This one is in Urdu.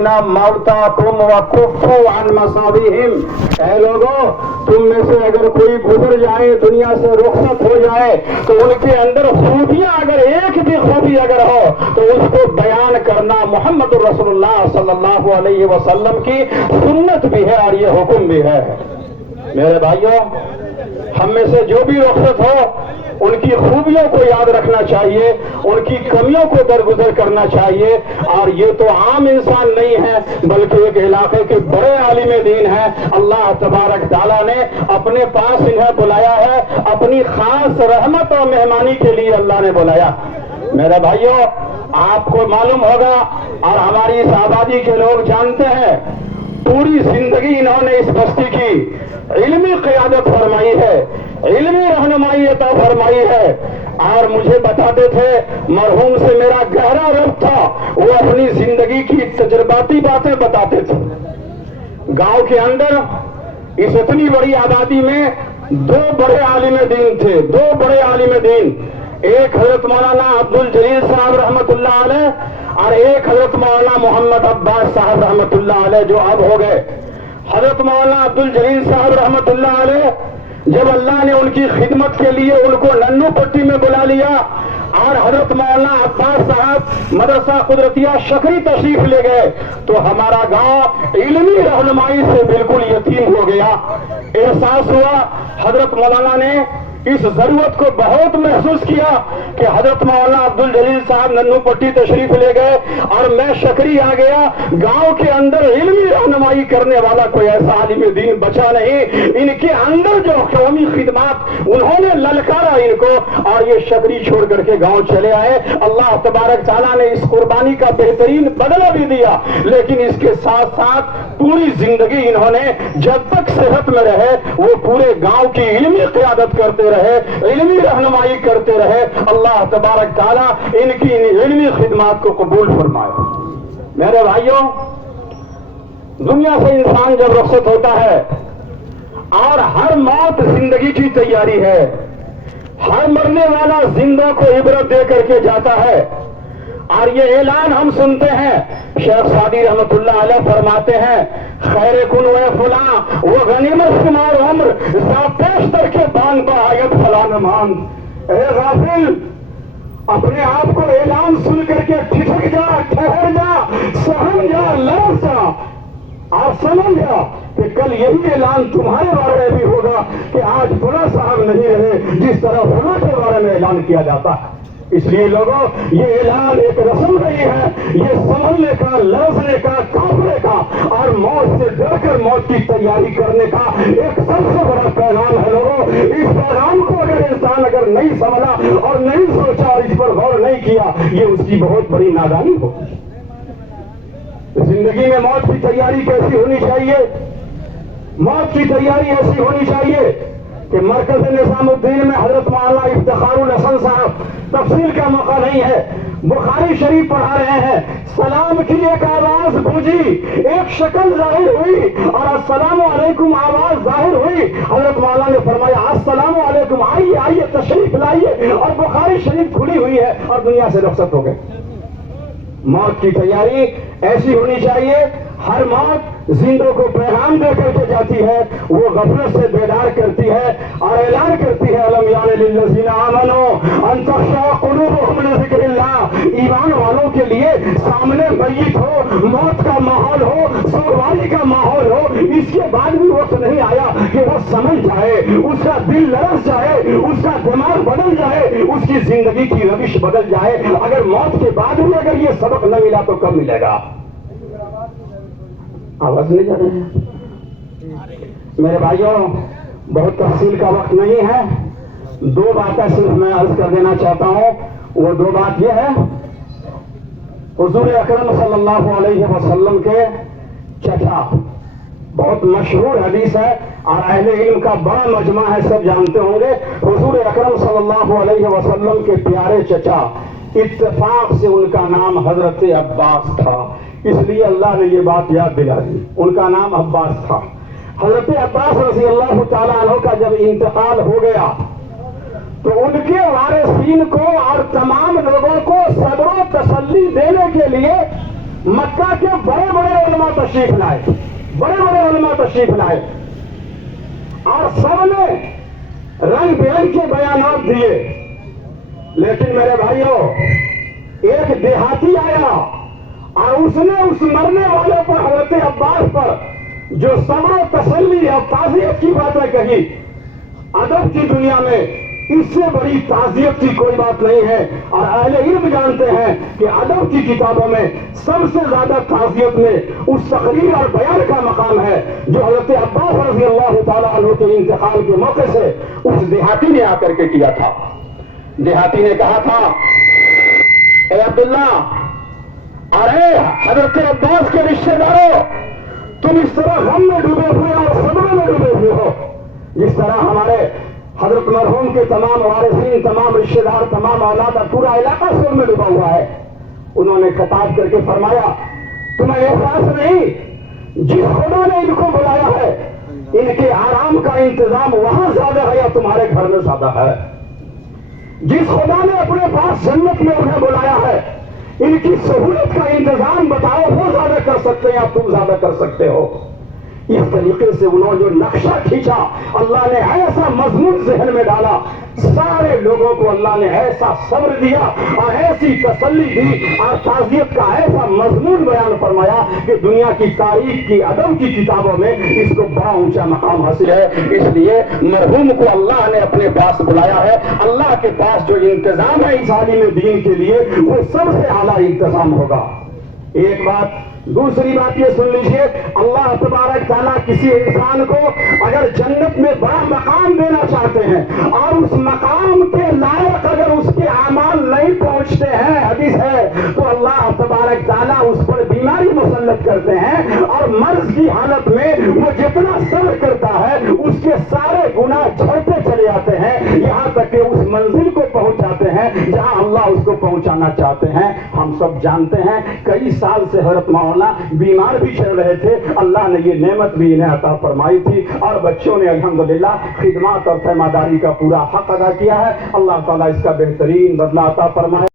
علینا موتاکم وکفوا عن مصابیہم، اے لوگوں تم میں سے اگر کوئی گزر جائے دنیا سے رخصت ہو جائے تو ان کے اندر خوبیاں اگر ایک بھی خوبی اگر ہو تو اس کو بیان کرنا محمد رسول اللہ صلی اللہ علیہ وسلم کی سنت بھی ہے اور یہ حکم بھی ہے۔ میرے بھائیوں، ہم میں سے جو بھی رخصت ہو ان کی خوبیوں کو یاد رکھنا چاہیے، ان کی کمیوں کو درگزر کرنا چاہیے، اور یہ تو عام انسان نہیں ہے بلکہ ایک علاقے کے بڑے عالم دین ہیں۔ اللہ تبارک تعالیٰ نے اپنے پاس انہیں بلایا ہے، اپنی خاص رحمت اور مہمانی کے لیے اللہ نے بلایا۔ میرے بھائیوں، آپ کو معلوم ہوگا اور ہماری اس آبادی کے لوگ جانتے ہیں، پوری زندگی انہوں نے اس بستی کی علمی قیادت فرمائی ہے، علمی رہنمائی عطا فرمائی ہے، اور مجھے بتاتے تھے، مرحوم سے میرا گہرا ربط تھا، وہ اپنی زندگی کی تجرباتی باتیں بتاتے تھے۔ گاؤں کے اندر اس اتنی بڑی آبادی میں دو بڑے عالم دین تھے، دو بڑے عالم دین، ایک حضرت مولانا عبد الجلیل صاحب رحمۃ اللہ علیہ اور ایک حضرت مولانا محمد عباس صاحب رحمۃ اللہ علیہ جو اب ہو گئے۔ حضرت مولانا عبد الجلیل صاحب رحمۃ اللہ علیہ جب اللہ نے ان کی خدمت کے لیے ان کو ننو پٹی میں بلا لیا، اور حضرت مولانا عباس صاحب مدرسہ قدرتیہ شکری تشریف لے گئے، تو ہمارا گاؤں علمی رہنمائی سے بالکل یتیم ہو گیا۔ احساس ہوا، حضرت مولانا نے اس ضرورت کو بہت محسوس کیا کہ حضرت مولانا عبد الجلیل صاحب ننو پٹی تشریف لے گئے اور میں شکری آ گیا، گاؤں کے اندر علمی رہنمائی کرنے والا کوئی ایسا عالم دین بچا نہیں، ان کے اندر جو قومی خدمات انہوں نے للکارا ان کو، اور یہ شکری چھوڑ کر کے گاؤں چلے آئے۔ اللہ تبارک تعالیٰ نے اس قربانی کا بہترین بدلہ بھی دیا، لیکن اس کے ساتھ ساتھ پوری زندگی انہوں نے جب تک صحت میں رہے وہ پورے گاؤں کی علمی قیادت کرتے رہے، علمی رہنمائی کرتے رہے۔ اللہ تبارک تعالیٰ ان کی علمی خدمات کو قبول فرمائے۔ میرے بھائیوں، دنیا سے انسان جب رخصت ہوتا ہے اور ہر موت زندگی کی تیاری ہے، ہر مرنے والا زندہ کو عبرت دے کر کے جاتا ہے، اور یہ اعلان ہم سنتے ہیں، شیخ سعدی رحمت اللہ علیہ فرماتے ہیں، خیر کن و فلاں وہ غنیمت شمار عمر سا پیشتر کے بان پر آیت فلاں نمان۔ اے غافل، اپنے آپ کو اعلان سن کر کے ٹھٹک جا، ٹھہر جا، سہم جا، لرز جا، اور سمجھ جا کہ کل یہی اعلان تمہارے بارے میں بھی ہوگا کہ آج فلاں صاحب نہیں رہے جس طرح فلاں کے بارے میں اعلان کیا جاتا ہے۔ اس لیے لوگوں، یہ اعلان ایک رسم نہیں ہے، یہ سنبھلنے کا، لرزنے کا، کانپنے کا اور موت سے ڈر کر موت کی تیاری کرنے کا ایک سب سے بڑا پیغام ہے۔ لوگوں، اس پیغام کو اگر انسان نہیں سمجھا اور نہیں سوچا اور اس پر غور نہیں کیا، یہ اس کی بہت بڑی نادانی ہوگی۔ زندگی میں موت کی تیاری کیسی ہونی چاہیے؟ موت کی تیاری ایسی ہونی چاہیے کہ مرکز نظام الدین میں حضرت مولانا افتخار الحسن صاحب، تفصیل کا موقع نہیں ہے، بخاری شریف پڑھا رہے ہیں، سلام کی ایک آواز گونجی، ایک شکل ظاہر ہوئی اور السلام علیکم آواز ظاہر ہوئی۔ حضرت مولانا نے فرمایا السلام علیکم، آئیے آئیے تشریف لائیے، اور بخاری شریف کھلی ہوئی ہے اور دنیا سے رخصت ہو گئے۔ موت کی تیاری ایسی ہونی چاہیے، ہر موت زندوں کو پیغام دے کر کے جاتی ہے، وہ غفلت سے بیدار کرتی ہے اور اعلان کرتی ہے الم یعن للذین آمنوا ان تخشع قلوبهم لذکر اللہ۔ ایمان والوں کے لیے سامنے میت ہو، موت کا ماحول ہو، سوگواری کا ماحول ہو، اس کے بعد بھی وقت نہیں آیا کہ وہ سمجھ جائے، اس کا دل لرز جائے، اس کا دماغ بدل جائے، اس کی زندگی کی روش بدل جائے۔ اگر موت کے بعد بھی اگر یہ سبق نہ ملا تو کب ملے گا؟ آواز نہیں جا رہی ہے؟ میرے بھائیوں، بہت تفصیل کا وقت نہیں ہے، دو باتیں صرف میں عرض کر دینا چاہتا ہوں۔ وہ دو بات یہ ہے، حضور اکرم صلی اللہ علیہ وسلم کے چچا، بہت مشہور حدیث ہے اور اہل علم کا بڑا مجمع ہے، سب جانتے ہوں گے۔ حضور اکرم صلی اللہ علیہ وسلم کے پیارے چچا، اتفاق سے ان کا نام حضرت عباس تھا، اس لیے اللہ نے یہ بات یاد دلا دی، ان کا نام عباس تھا۔ حضرت عباس رضی اللہ تعالیٰ عنہ کا جب انتقال ہو گیا تو ان کے وارثین کو اور تمام لوگوں کو صبر و تسلی دینے کے لیے مکہ کے بڑے بڑے تشریف لائے, بڑے بڑے علماء تشریف لائے, اور سب نے رنگ برنگ کے بیانات دیے. لیکن میرے بھائیوں, ایک دیہاتی آیا اور اس نے اس مرنے والے پر, حضرت عباس پر, جو صبر و تسلی اور تعزیت کی باتیں کہی. ادب کی دنیا میں اس سے بڑی تعزیت کی کوئی بات نہیں ہے, اور اہل علم جانتے ہیں کہ ادب کی کتابوں میں سب سے زیادہ تعزیت میں اس تقریر اور بیان کا مقام ہے جو حضرت عباس رضی اللہ تعالیٰ عنہ کے انتقال کے موقع سے اس دیہاتی نے آ کر کے کیا تھا. دیہاتی نے کہا تھا, اے عبداللہ, ارے حضرت عباس کے رشتے داروں, تم اس طرح غم میں ڈوبے ہوئے اور صدمے میں ڈوبے ہوئے ہو جس طرح ہمارے حضرت مرحوم کے تمام وارثین, تمام رشتے دار, تمام اولاد اور پورا علاقہ سوگ میں ڈوبا ہوا ہے. انہوں نے خطاب کر کے فرمایا, تمہیں احساس نہیں, جس خدا نے ان کو بلایا ہے ان کے آرام کا انتظام وہاں زیادہ ہے یا تمہارے گھر میں زیادہ ہے؟ جس خدا نے اپنے پاس جنت میں انہیں بلایا ہے ان کی سہولت کا انتظام بتاؤ, وہ زیادہ کر سکتے ہیں یا تم زیادہ کر سکتے ہو؟ اس طریقے سے انہوں جو نقشہ کھینچا, اللہ نے ایسا مضمون ذہن میں ڈالا, سارے لوگوں کو اللہ نے ایسا صبر دیا اور ایسی تسلی دی اور تعزیت کا ایسا مضمون بیان فرمایا کہ دنیا کی تاریخ کی ادب کی کتابوں میں اس کو بڑا اونچا مقام حاصل ہے. اس لیے مرحوم کو اللہ نے اپنے پاس بلایا ہے. اللہ کے پاس جو انتظام ہے اس عالم دین کے لیے وہ سب سے اعلیٰ انتظام ہوگا. ایک بات. دوسری بات یہ سن لیجئے, اللہ تبارک تعالیٰ کسی انسان کو اگر جنت میں بڑا مقام دینا چاہتے ہیں اور اس مقام کے لائق اگر اس کے اعمال نہیں پہنچتے ہیں, حدیث ہے, تو اللہ تبارک تعالیٰ اس پر بیماری مسلط کرتے ہیں اور مرض کی حالت میں وہ جتنا صبر کرتا ہے اس کے سارے گناہ جھڑتے چلے جاتے ہیں, یہاں تک کہ اس منزل کو پہنچ جاتے ہیں جہاں اللہ اس کو پہنچانا چاہتے ہیں. ہم سب جانتے ہیں کئی سال سے حضرت مولانا بیمار بھی چل رہے تھے, اللہ نے یہ نعمت بھی انہیں عطا فرمائی تھی اور بچوں نے الحمدللہ خدمات اور فرماداری کا پورا حق ادا کیا ہے. اللہ تعالیٰ اس کا بہترین بدلہ عطا فرمائے.